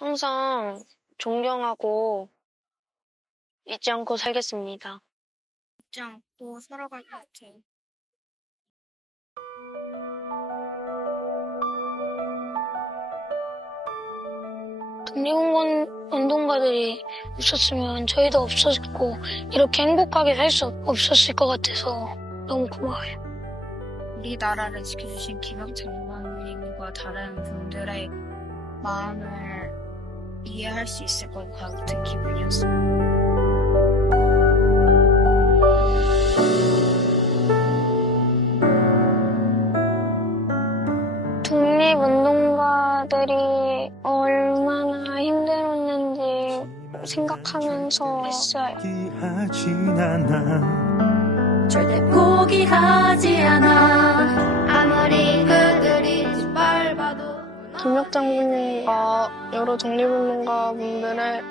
항상 존경하고 잊지 않고 살겠습니다. 잊지 않고 살아갈 것 같아요. 독립운동 운동가들이 없었으면 저희도 없었고 이렇게 행복하게 살 수 없었을 것 같아서 너무 고마워요. 우리나라를 지켜주신 김영철 의원님과 다른 분들의 마음을 이해할 수 있을 것 같은 기분이었어요. 독립운동가들이 얼마나 힘들었는지 생각하면서 했어요. 절대 포기하지 않아 김혁 장군님과 여러 독립운동가 분들의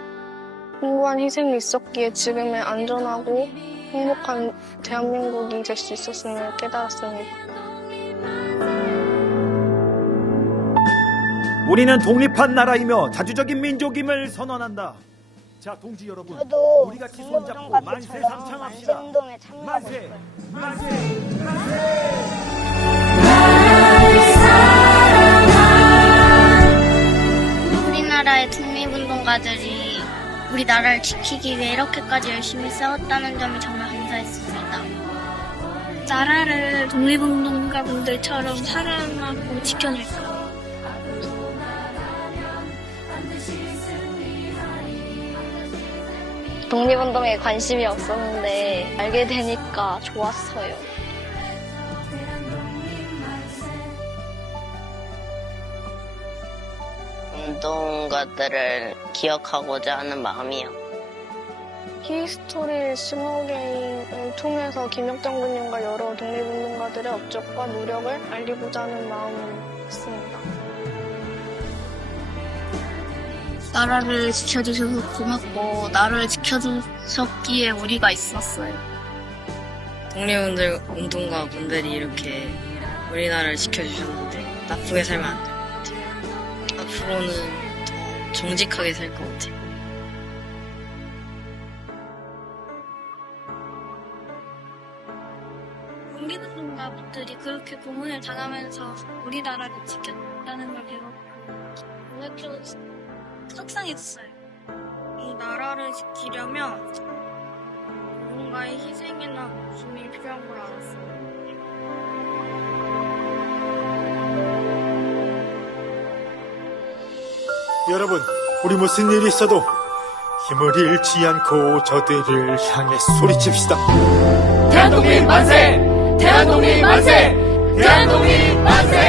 숭고한 희생이 있었기에 지금의 안전하고 행복한 대한민국이 될 수 있었음을 깨달았습니다. 우리는 독립한 나라이며 자주적인 민족임을 선언한다. 자 동지 여러분. 우리 같이 손잡고 만세 삼창합시다. 만세운동에 참여하고 만세 독립운동가들이 우리나라를 지키기 위해 이렇게까지 열심히 싸웠다는 점이 정말 감사했습니다. 나라를 독립운동가분들처럼 사랑하고 지켜낼 거예요. 독립운동에 관심이 없었는데 알게 되니까 좋았어요. 운동가들을 기억하고자 하는 마음이요. 히스토리 스모게임을 통해서 김혁 장군님과 여러 독립운동가들의 업적과 노력을 알리고자 하는 마음을 했습니다. 나라를 지켜주셔서 고맙고 나라를 지켜주셨기에 우리가 있었어요. 독립운동 운동가 분들이 이렇게 우리나라를 지켜주셨는데 나쁘게 살면 안 같아요. 앞으로는 더 정직하게 살 것 같아요. 독립운동가 분들이 그렇게 고문을 당하면서 우리나라를 지켰다는 걸 배웠고 오늘 좀 속상했어요. 이 나라를 지키려면 누군가의 희생이나 목숨이 필요한 걸 알았어요. 여러분 우리 무슨 일이 있어도 힘을 잃지 않고 저들을 향해 소리칩시다 대한독립 만세! 대한독립 만세! 대한독립 만세!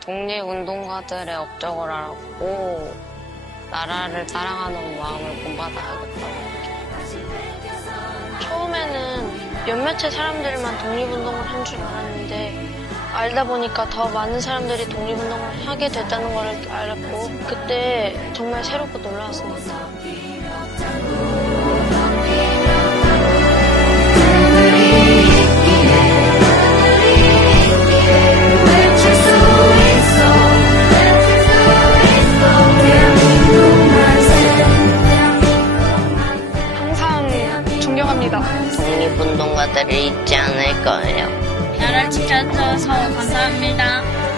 독립운동가들의 업적을 알았고 나라를 사랑하는 마음을 본받아야겠다고 처음에는 몇몇의 사람들만 독립운동을 한 줄 알았는데 알다 보니까 더 많은 사람들이 독립운동을 하게 됐다는 걸 알았고 그때 정말 새롭고 놀라웠습니다. 항상 존경합니다. 독립운동가들을 잊지 않을 거예요. 나라를 지켜줘서 감사합니다.